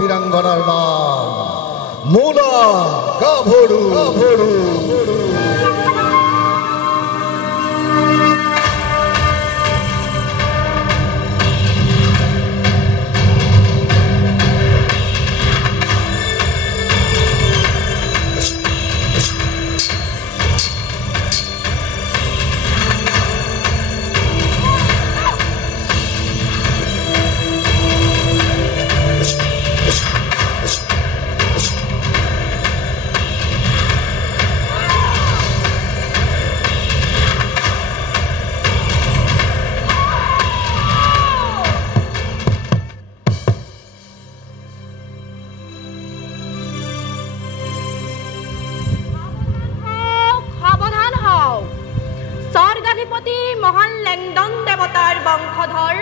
বীৰাঙ্গনাৰ নাম মোনা গাভৰু। মহান লেংডন দেবতাৰ বংশধৰ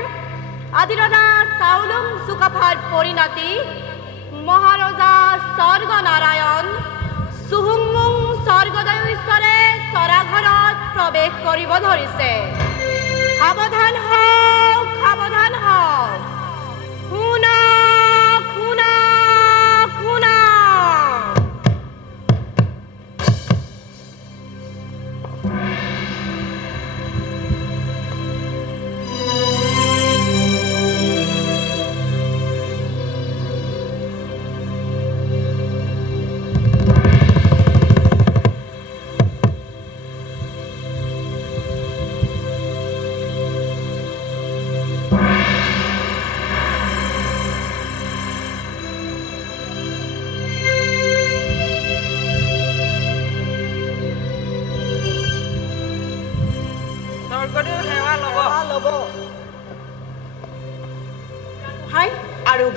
আদিৰজা চাউলুং চুকাফাৰ পৰিণতি মহাৰজা স্বৰ্গনাৰায়ণ সুহুংমুং স্বৰ্গদেৱেশ্বৰে চৰাঘৰত প্ৰৱেশ কৰিব ধৰিছে। সাৱধান হওক, সাৱধান হওক, শুনা শুনা শুনা।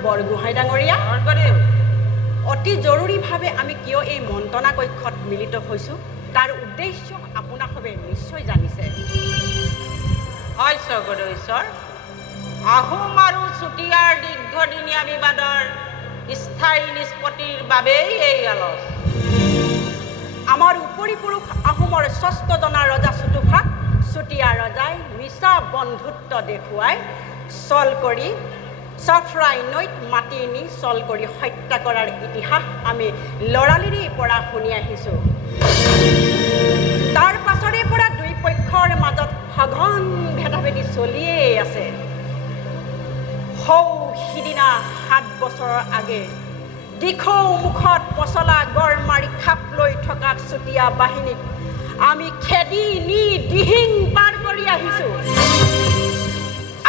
বৰগোহাঁই ডাঙৰীয়া, অতি জৰুৰীভাৱে আমি কিয় এই মন্ত্ৰণা কক্ষত মিলিত হৈছোঁ তাৰ উদ্দেশ্য আপোনাসবে নিশ্চয় জানিছে। হয় স্বৰ্গদেশ্বৰ, আহোম আৰু চুতীয়াৰ দীৰ্ঘদিনীয়া বিবাদৰ স্থায়ী নিষ্পত্তিৰ বাবেই এই আলোচ। আমাৰ উপৰি পুৰুষ আহোমৰ ৬ষ্ঠ জনা ৰজা চুতুফাক চুতীয়া ৰজাই মিছা বন্ধুত্ব দেখুৱাই চল কৰি চফৰাই নৈত মাতি নি চল কৰি হত্যা কৰাৰ ইতিহাস আমি লৰালিৰে পৰা শুনি আহিছোঁ। তাৰ পাছৰে পৰা দুই পক্ষৰ মাজত সঘন ভেদাভেদি চলিয়েই আছে। সৌ সিদিনা ৭ বছৰৰ আগে দিখৌ মুখত পচলা গড় মাৰি খাপ লৈ থকা চুতীয়া বাহিনীক আমি খেদি নি দিহিং পাৰ কৰি আহিছোঁ।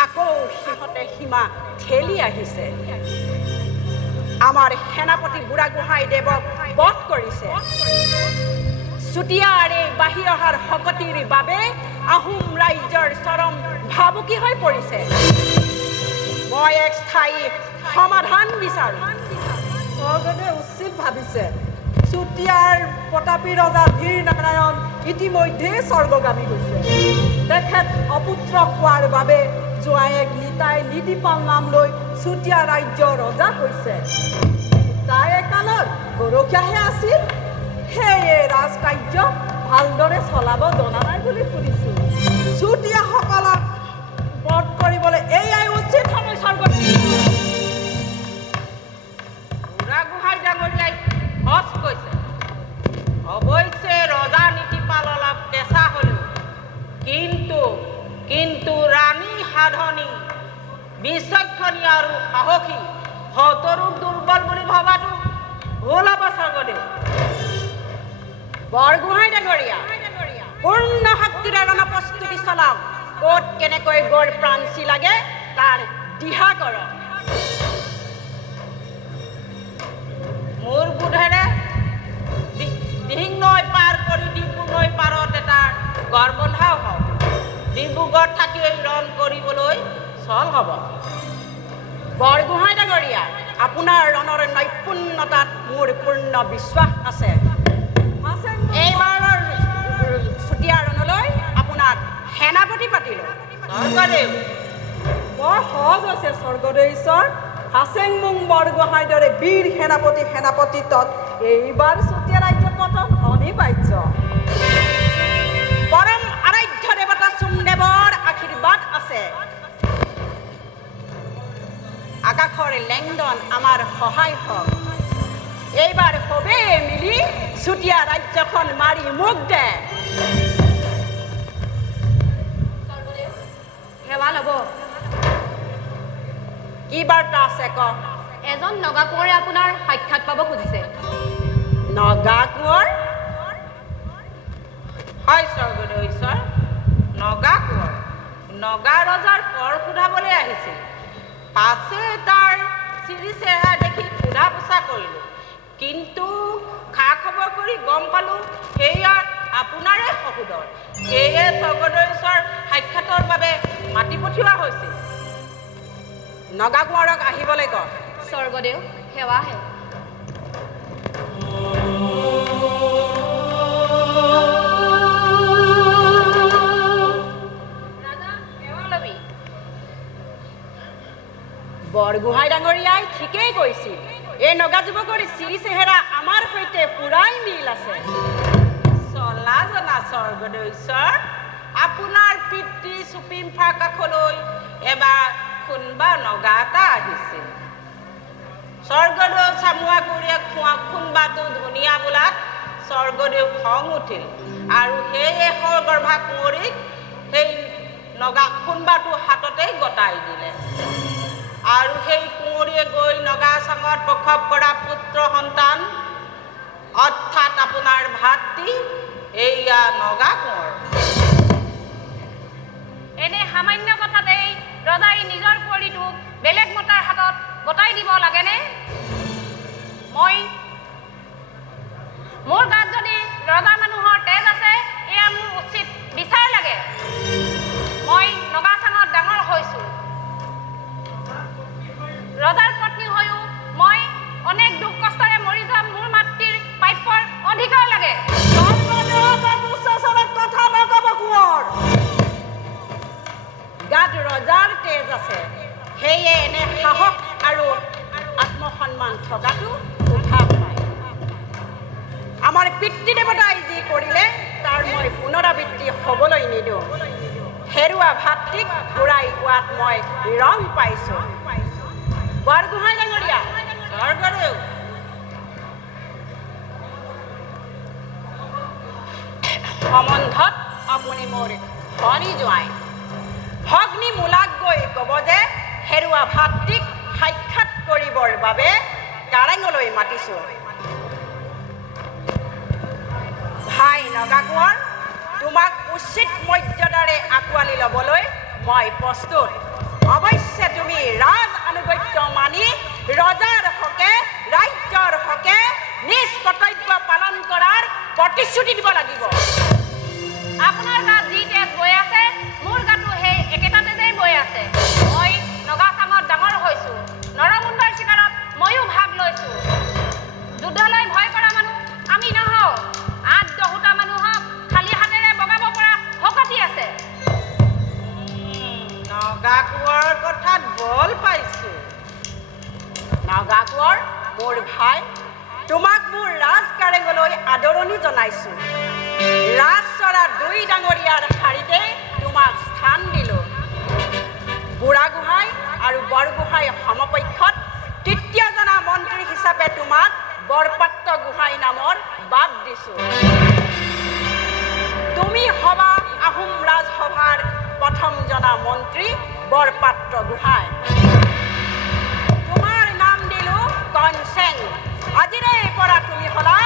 আকৌ সিহঁতে সীমা ঠেলি আহিছে। আমাৰ সেনাপতি বুঢ়াগোহাঁই দেৱক বধ কৰিছে। চুতীয়াৰ এই বাঢ়ি অহাৰ শকতিৰ বাবে আহোম ৰাজ্যৰ চৰম ভাবুকি হৈ পৰিছে। মই এক স্থায়ী সমাধান বিচাৰোঁ। স্বৰ্গদেৱে উচিত ভাবিছে। চুতীয়াৰ প্ৰতাপী ৰজা ধীৰ নাৰায়ণ ইতিমধ্যে স্বৰ্গগামী হৈছে। তেখেত অপুত্ৰ হোৱাৰ বাবে জোৱায়েক নিতাই নিদিপাল নাম লৈ চুতীয়া ৰাজ্যৰ ৰজা হৈছে। তাই একালত গৰখীয়াহে আছিল। সেয়ে ৰাজকাৰ্য ভালদৰে চলাব জনা নাই বুলি শুনিছোঁ। চুতীয়াসকলক বধ কৰিবলৈ এয়াই উচিত সময়। স্বৰ্গদেৱ বুঢ়াগোহাঁই ডাঙৰীয়াই সঁচ কৈছে। অৱশ্যে ৰজা নীতিপাল অলপ কেঁচা হ'লেও কিন্তু ৰাণী সাধনী বিচক্ষণী আৰু সাহসী সতৰো দুৰ্বল বুলি ভবাটো ভুল হ'ব। স্বৰ্গদেৱ বৰগোহাঁই ডাঙৰীয়া, পূৰ্ণ শক্তিৰে ৰণপ্ৰস্তুতি চলাওক। ক'ত কেনেকৈ গড় প্ৰাঞ্চি লাগে তাৰ দিহা কৰক। মোৰ বোধেৰে দিহিং নৈ পাৰ কৰি ডিব্ৰু নৈ পাৰত এটা গড় বন্ধাও হওক। ডিব্ৰুগড় থাকি ৰণ কৰিবলৈ চল হ'ব। বৰগোহাঁই ডাঙৰীয়া, আপোনাৰ ৰণৰ নৈপুণ্যতাত মোৰ পূৰ্ণ বিশ্বাস আছে। এইবাৰৰ চুতীয়া ৰণলৈ আপোনাক সেনাপতি পাতিলোঁ। স্বৰ্গদেৱ বৰ সহজ হৈছে স্বৰ্গদেৱ ঈশ্বৰ। হাচেংমুং বৰগোহাঁইৰ দৰে বীৰ সেনাপতিত্বত এইবাৰ চুতীয়া ৰাজ্য পতন অনিবাৰ্য। পৰম আৰাধ্য দেৱতা সোমদেৱৰ আশীৰ্বাদ আছে। আকাশৰ লেংডন আমাৰ সহায় হওক। এইবাৰ সবে মিলি চুতীয়া ৰাজ্যখন মাৰি মুখ দে। সেৱা ল'ব। কি বাৰ্তা আছে ক? এজন নগা কোঁৱৰে আপোনাৰ সাক্ষাৎ পাব খুজিছে। নগা কোঁৱৰ? হয় স্বৰ্গদেউ ঈশ্বৰ, নগা কোঁৱৰ নগা ৰজাৰ কৰ সোধাবলৈ আহিছিল। পাছে তাৰ চিৰি চেহেৰা দেখি সোধা পোছা কৰিলোঁ, কিন্তু খা খবৰ কৰি গম পালোঁ সেয়া আপোনাৰে সহোদৰ। সেয়ে স্বৰ্গদেউ ঈশ্বৰ সাক্ষাতৰ বাবে মাতি পঠিওৱা হৈছিল। নগা কোঁৱৰক আহিবলৈ ক। স্বৰ্গদেউ সেৱাহে। বৰগোহাঁই ডাঙৰীয়াই ঠিকেই কৈছিল। এই নগা যুৱকৰ চিৰি চেহেৰা আমাৰ সৈতে পুৰাই মিল আছে। চলা জনা স্বৰ্গদেউ ঈশ্বৰ, আপোনাৰ পিতৃ চুপিম্ফাৰ কাষলৈ এবাৰ কোনোবা নগা এটা আহিছিল। স্বৰ্গদেউ চামুৱা কৰিয়ে খোৱা কোনোবাটো ধুনীয়া বোলাত স্বৰ্গদেউ খং উঠিল আৰু সেয়ে সগৰ্ভা কুঁৱৰীক সেই নগা কোনোবাটো হাততেই গতাই দিলে। আৰু সেই কুঁৱৰীয়ে গৈ নগা চাঙত প্ৰসৱ কৰা পুত্ৰ সন্তান অৰ্থাৎ আপোনাৰ ভাতৃ এইয়া নগা কোঁৱৰ। এনে সামান্য কথাতেই ৰজাই নিজৰ কুঁৱৰীটোক বেলেগ মতাৰ হাতত গতাই দিব লাগেনে? মোৰ গাত যদি ৰজা মানুহৰ তেজ আছে, এয়া মোৰ উচিত বিচাৰ লাগে। মই নগা চাঙত ডাঙৰ হৈছোঁ। ৰজাৰ পত্নী হৈও মই অনেক দুখ কষ্টৰে মৰি যাম। মোৰ মাতৃৰ প্ৰাপ্যৰ অধিকাৰ লাগে। কথা নকব কোঁৱৰ। গাত ৰজাৰ তেজ আছে, সেয়ে এনে সাহস আৰু আত্মসন্মান থকাটো উঠাব পায়। আমাৰ পিতৃদেৱতাই যি কৰিলে তাৰ মই পুনৰাবৃত্তি হ'বলৈ নিদিওঁ। হেৰুৱা ভাতৃক ঘূৰাই পোৱাত মই ৰং পাইছোঁ। বৰগোহাঁই ডাঙৰীয়া। স্বৰ্গদেউ সম্বন্ধত আপুনি মোৰ ধনী জোঁৱাই। ভগ্নী মূলাক গৈ ক'ব যে হেৰুৱা ভাতৃক সাক্ষাৎ কৰিবৰ বাবে কাৰেঙলৈ মাতিছোঁ। ভাই নগা কোঁৱৰ, তোমাক উচিত মৰ্যাদাৰে আঁকোৱালি ল'বলৈ মই প্ৰস্তুত। অৱশ্যে তুমি ৰাজ আনুগত্য মানি ৰজাৰ হকে ৰাজ্যৰ হকে নিজ কৰ্তব্য পালন কৰাৰ প্ৰতিশ্ৰুতি দিব লাগিব। আপোনাৰ গাত যি তেজ বৈ আছে, মোৰ গাতো সেই একেটা তেজেই বৈ আছে। মই নগা চাঙত ডাঙৰ হৈছোঁ। নৰমুণ্ডৰ চিকাৰত ময়ো ভাগ লৈছোঁ। যুদ্ধলৈ ভয় কৰা মানুহ আমি নহওঁ। ৮-১০টা মানুহক খালী হাতেৰে বগাব পৰা শক্তি আছে। নগা কোঁৱৰৰ কথাত বল পাইছোঁ। নগা কোঁৱৰ মোৰ ভাই, তোমাক মোৰ ৰাজ কাৰেঙলৈ আদৰণি জনাইছোঁ। ৰাজচৰা দুই ডাঙৰীয়াৰ শাৰীতে তোমাক স্থান দিলোঁ। বুঢ়াগোহাঁই আৰু বৰগোহাঁই সমপক্ষত তৃতীয়জনা মন্ত্ৰী হিচাপে তোমাক বৰপাত্ৰ গোহাঁই নামৰ বাদ দিছোঁ। তুমি হবা আহোম ৰাজসভাৰ প্ৰথমজনা মন্ত্ৰী বৰপাত্ৰ গোহাঁই। তোমাৰ নাম দিলোঁ কনচেং। আজিৰে পৰা তুমি হলা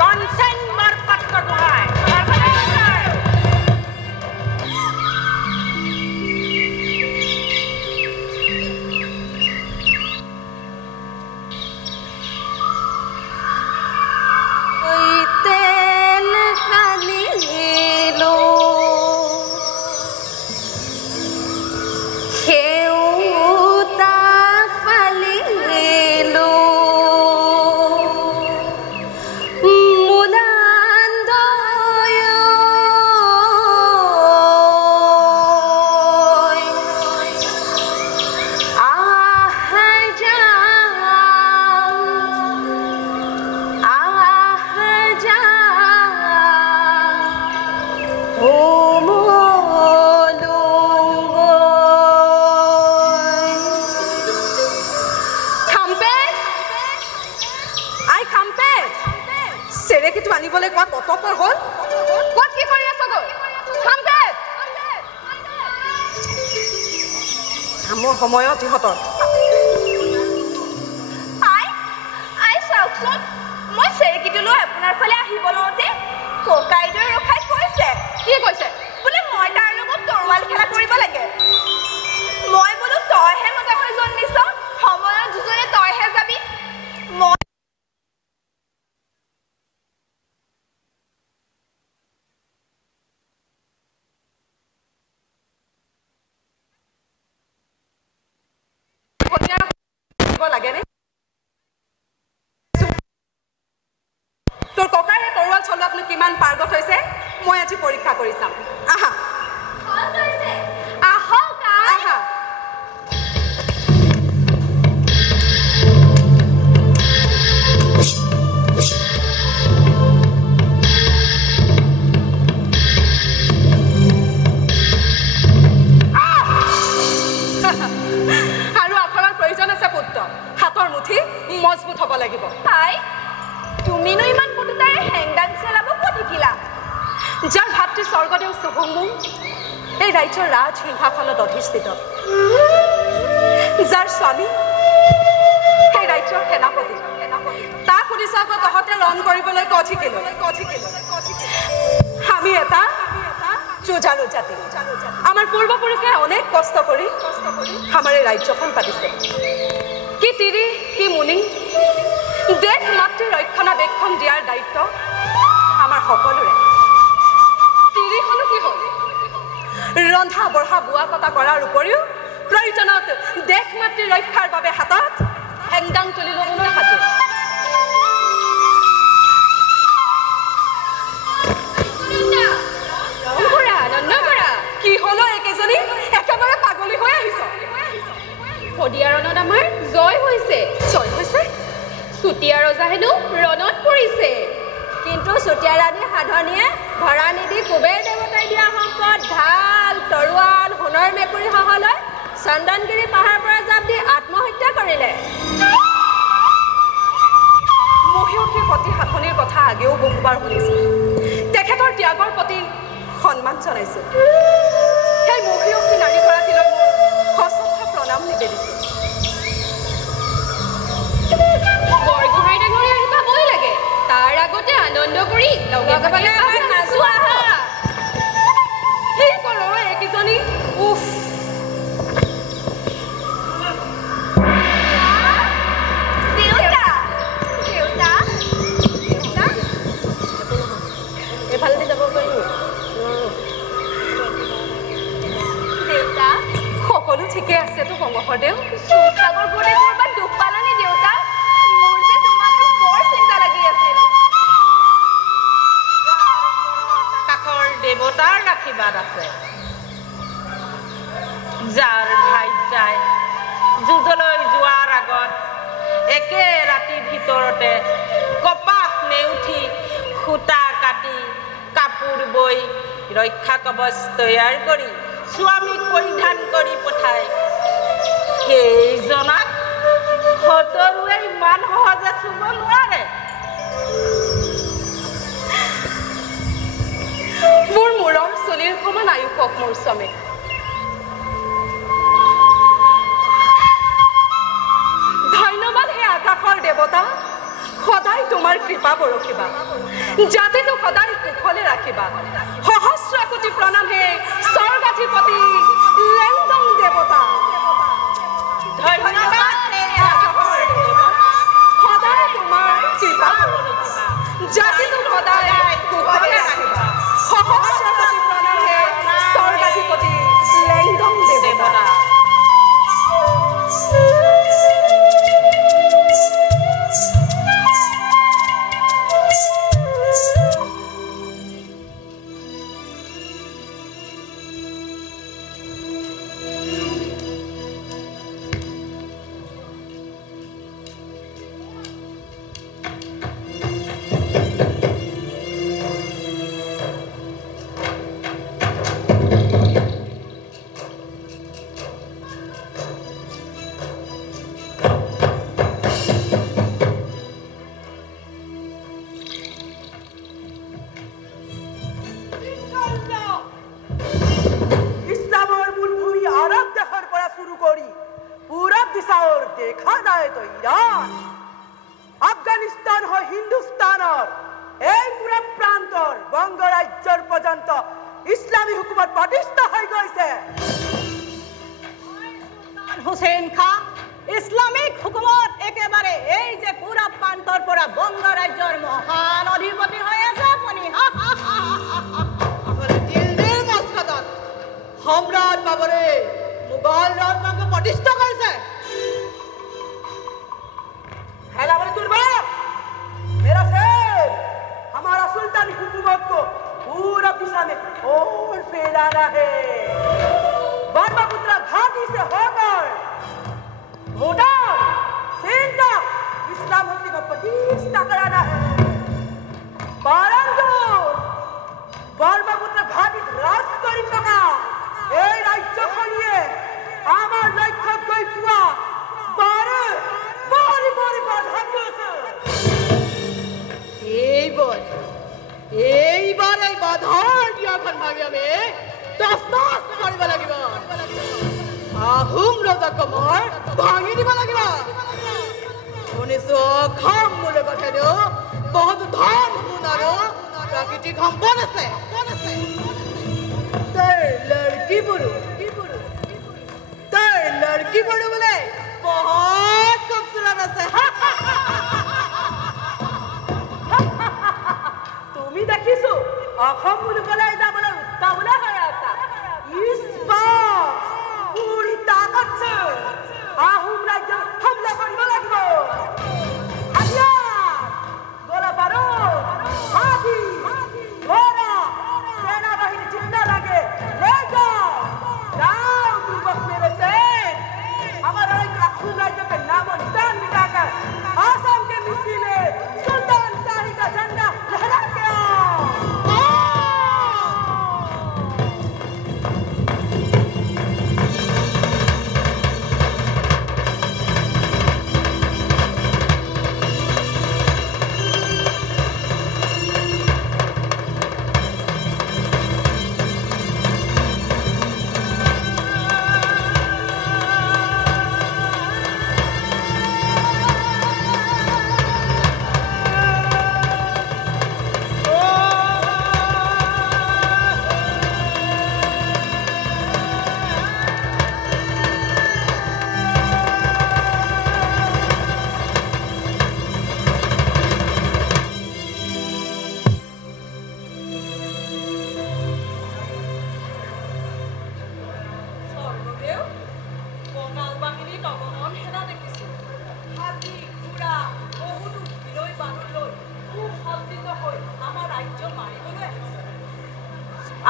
কনচেং বৰপাত্ৰ গোহাঁই। সেউ চেৰেকীটো আনিবলৈ কোৱা ততপৰ হ'ল ক'ত কি কৰি আছ গৈ থামতে কামৰ সময়ত ইহঁতৰ আই চাওকচোন মই চেৰেকীটো লৈ আপোনাৰ ফালে আহিব লওঁতে ককাইদেউে ৰখাই কৈছে কি কৈছে বোলে মই তাৰ লগত তৰোৱাল খেলা কৰিব লাগে মই বোলো তইহে মজা হৈ জন্মিছ সময়ত যুঁজলে তইহে যাবি মই লাগেনে তোৰ ককাইহে তৰোৱাল চলোৱাতনো কিমান পাৰ্গত হৈছে মই আজি পৰীক্ষা কৰি চাম আহা আহক আহা আৰু আখৰৰ প্ৰয়োজন আছে পুত্ৰ হাতৰ মুঠি মজবুত হ'ব লাগিব তাই তুমিনো ইমান পুতুতাৰে হেংদাং চলাব ক'ত শিকিলা যাৰ ভাতৃ স্বৰ্গদেউ শুভংমুং এই ৰাজ্যৰ ৰাজ সিংহাসনত অধিষ্ঠিত যাৰ স্বামী সেই ৰাজ্যৰ সেনাপতি তাক সুধিছ আকৌ তহঁতে ৰণ কৰিবলৈ ক'ত শিকিলো আমি এটা যুঁজাৰু জাতি আমাৰ পূৰ্বপুৰুষে অনেক কষ্ট কৰি আমাৰ এই ৰাজ্যখন পাতিছে কি তিৰি কি মুনি দেশ মাতৃ ৰক্ষণাবেক্ষণ দিয়াৰ দায়িত্ব আমাৰ সকলোৰে তিৰিখনো কি হ'ল ৰন্ধা বঢ়া বোৱা কটা কৰাৰ উপৰিও প্ৰয়োজনত দেশ মাতৃ ৰক্ষাৰ বাবে হাতত হেংদাং তুলি ল'বলৈ সাজু কি হলো একেজনী একেবাৰে পাগলী হৈ আহিছ শদিয়া ৰণত আমাৰ জয় হৈছে চুতীয়া ৰজা হেনো ৰণত পৰিছে কিন্তু চুতীয়া ৰাণী সাধনীয়ে ধৰা নিদি কুবেৰ দেৱতাই দিয়া সম্পদ ঢাল তৰোৱাল সোণৰ মেকুৰী সহ লৈ চন্দনগিৰি পাহাৰ পৰা জাপ দি আত্মহত্যা কৰিলে মহিয়সী সতী সাধনীৰ কথা আগেও বহুবাৰ শুনিছোঁ তেখেতৰ ত্যাগৰ প্ৰতি সন্মান জনাইছোঁ সেই মহিয়সী নাৰীগৰাকীলৈ মোৰ সশ্ৰদ্ধ প্ৰণাম নিবেদিছোঁ বৰগোহাঁই ডাঙৰীয়া আহি পাবই লাগে তাৰ আগতে আনন্দ কৰি নাচো আহা কি কৰোঁ একেজনী উফ এইফালেদি যাব পাৰিম দেউতা সকলো ঠিকে আছেতো বংশদেউ চুৰসাগৰ বোলে কৰবাত দুখ পালানে দেউতা মোৰ যে তোমালৈ বৰ চিন্তা লাগি আছিল কাষৰ দেৱতাৰ আশীৰ্বাদ আছে যাৰ ভাইজাই যুঁজলৈ যোৱাৰ আগত একে ৰাতিৰ ভিতৰতে কপাহ নেউঠি সূতা কাটি কাপোৰ বৈ ৰক্ষা কৱচ তৈয়াৰ কৰি স্বামীক পৰিধান কৰি পঠায় সেইজনাক সতৰুৱে ইমান সহজে চুব নোৱাৰে মোৰ মূৰৰ চুলিৰ সমান আয়ুসক মোৰ স্বামী ধন্যবাদ হে আকাশৰ দেৱতা সদায় তোমাৰ কৃপা বৰষিবা জাতিটো সদায় কুশলে ৰাখিবা সহস্ৰ কোটি প্ৰণাম হে স্বৰ্গাধিপতি লেংডং দেৱতা ধন্যবাদ আকাশৰ দেৱতা সদায় তোমাৰ কৃপা বৰষিবা জাতিটো সদায় কুশলে ৰাখিবা সহস্ৰ কোটি প্ৰণাম হে স্বৰ্গাধিপতি লেংডং দেৱতা দেখা যায় তো ইৰান আফগানিস্তান হয় হিন্দুস্তানৰ এই পুৰা প্ৰান্তৰ বংগ ৰাজ্যৰ পৰ্যন্ত ইছলামী হুকুমত প্ৰতিষ্ঠা হৈ গৈছে হুছেইন খাঁ ইছলামিক হুকুমত একেবাৰে এই যে পুৰা প্ৰান্তৰ পৰা বংগ ৰাজ্যৰ মহান অধিপতি হৈ আছে আপুনি দিল্লীৰ মস্কটত সম্ৰাট বাবৰে মোগল ৰাজবংশ প্ৰতিষ্ঠা কৰিছে हैदराबाद तुर्बा मेरा शेर हमारा सुल्तानी हुकूमत को पूरा दिशा में और फैलाना है ब्रह्मपुत्र घाटी से होकर भूटान चीन तक इस्लाम भक्ति को प्रतिष्ठा कराना है परंतु ब्रह्मपुत्र घाटी राज करी থকা এই ৰাজ্যখনিয়ে আমাৰ লক্ষ্য গৈ পোৱা পাৰে এইবাৰ এই বাধাৰ দিয়াখন ভাবি আমি তছনছ কৰিব লাগিব আহোম ৰজাক মই ভাঙি দিব লাগিব শুনিছো অসম মূল কথাটো বহুত ধন সোণ আৰু প্ৰাকৃতিক সম্পদ আছে তাৰ লড়কিবোৰো বোলে বহুত খুবসুৰত আছে তুমি দেখিছো অসম বুলি ক'লে যাবলৈ উত্তাৱলে হৈ আছা পুৰি তাকত আছে আহোম ৰাজ্যত হামলা কৰিব লাগিব গোলা বাৰুদ হাতী ঘোড়া সেনাবাহিনী জিন্দা লাগে লৈ যাও দুর্বক মেরেছে हमारा आखूम राज्य का नाम और निशान मिटाकर आसाम के मिट्टी में सुल्तान शाही का झंडा लहरा के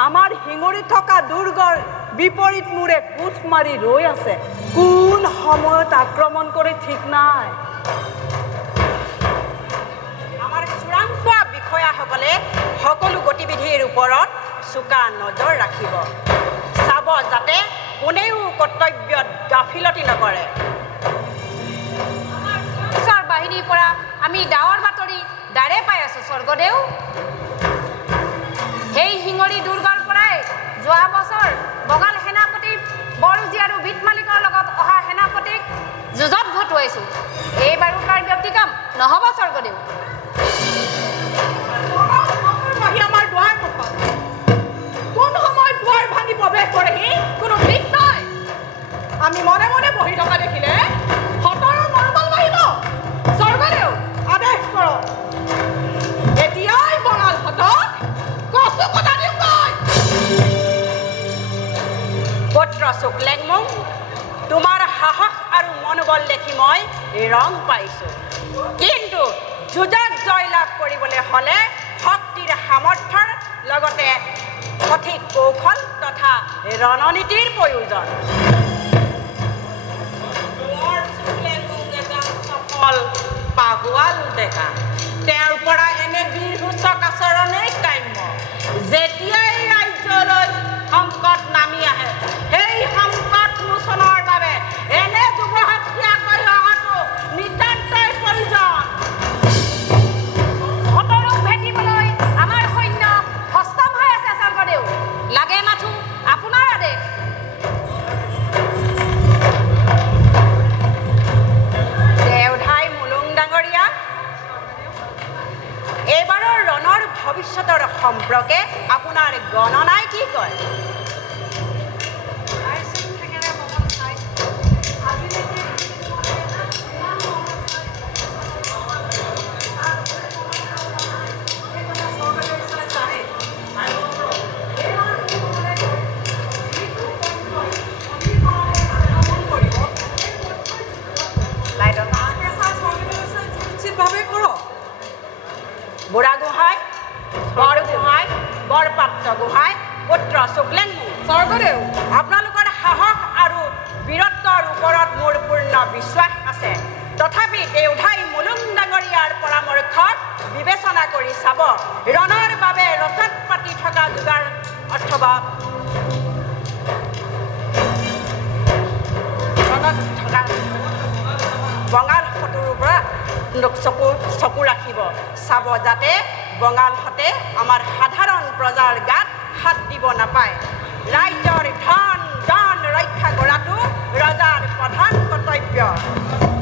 আমাৰ হিঙৰি থকা দুৰ্গৰ বিপৰীত মূৰে কোঠ মাৰি ৰৈ আছে কোন সময়ত আক্ৰমণ কৰি ঠিক নাই আমাৰ চোৰাংচোৱা বিষয়াসকলে সকলো গতিবিধিৰ ওপৰত চোকা নজৰ ৰাখিব চাব যাতে কোনেও কৰ্তব্যত গাফিলতি নকৰে আমাৰ বাহিনীৰ পৰা আমি ডাৱৰ বাতৰি ডাৰে পাই আছো স্বৰ্গদেউ সেই হিঙৰি দুৰ্গৰ পৰাই যোৱা বছৰ বগাল সেনাপতি বৰজী আৰু বিট মালিকৰ লগত অহা সেনাপতিক যুঁজত ঘটুৱাইছো এইবাৰো তাৰ ব্যক্তিক্ৰম নহ'ব স্বৰ্গদেউ আমাৰ দুৱাৰ মুখত কোন সময়ত দুৱাৰ ভাঙি প্ৰৱেশ কৰেহি কোনো ঠিক নাই আমি মনে মনে বহি থকা দেখিলে হতৰৰ মনোবল বাঢ়িব স্বৰ্গদেউ আদেশ কৰক এতিয়াই বঙাল হতক কচু কটা দিওঁগৈ পুত্ৰ শুক্লেংমুং তোমাৰ সাহস আৰু মনোবল দেখি মই ৰং পাইছোঁ কিন্তু যুঁজত জয়লাভ কৰিবলৈ হ'লে শক্তিৰ সামৰ্থ্যৰ লগতে সঠিক কৌশল তথা ৰণনীতিৰ প্ৰয়োজন সফল পাহোৱাল ডেকা তেওঁৰ পৰা এনে বীৰসূচক আচৰণেই কাম্য যেতিয়াই ৰাজ্যলৈ সংকট নামি আহে সেই সংকট মোচনৰ বাবে এনে যুৱ হত্যা কৰি অহাটো নিতান্তই প্ৰয়োজন হতৰক ভেটিবলৈ আমাৰ সৈন্য সষ্টম হৈ আছে স্বৰ্গদেউ লাগে মাথো আপোনাৰ আদেশ পদকে আপোনাৰ গণনাই কি কয় বুঢ়াগোহাঁই বৰগোহাঁই বৰপাত্ৰ গোহাঁই পুত্ৰ শুক্লেন স্বৰ্গদেউ আপোনালোকৰ সাহস আৰু বীৰত্বৰ ওপৰত মোৰ পূৰ্ণ বিশ্বাস আছে তথাপি দেউধাই মুলুম ডাঙৰীয়াৰ পৰামৰ্শত বিবেচনা কৰি চাব ৰণৰ বাবে ৰচদ পাতি থকা যোগাৰ অথবা ৰণত থকা বঙাল হতুৰ পৰা চকু ৰাখিব চাব যাতে বঙালহঁতে আমাৰ সাধাৰণ প্ৰজাৰ গাত হাত দিব নাপায় ৰাজ্যৰ ধন জন ৰক্ষা কৰাটো ৰজাৰ প্ৰধান কৰ্তব্য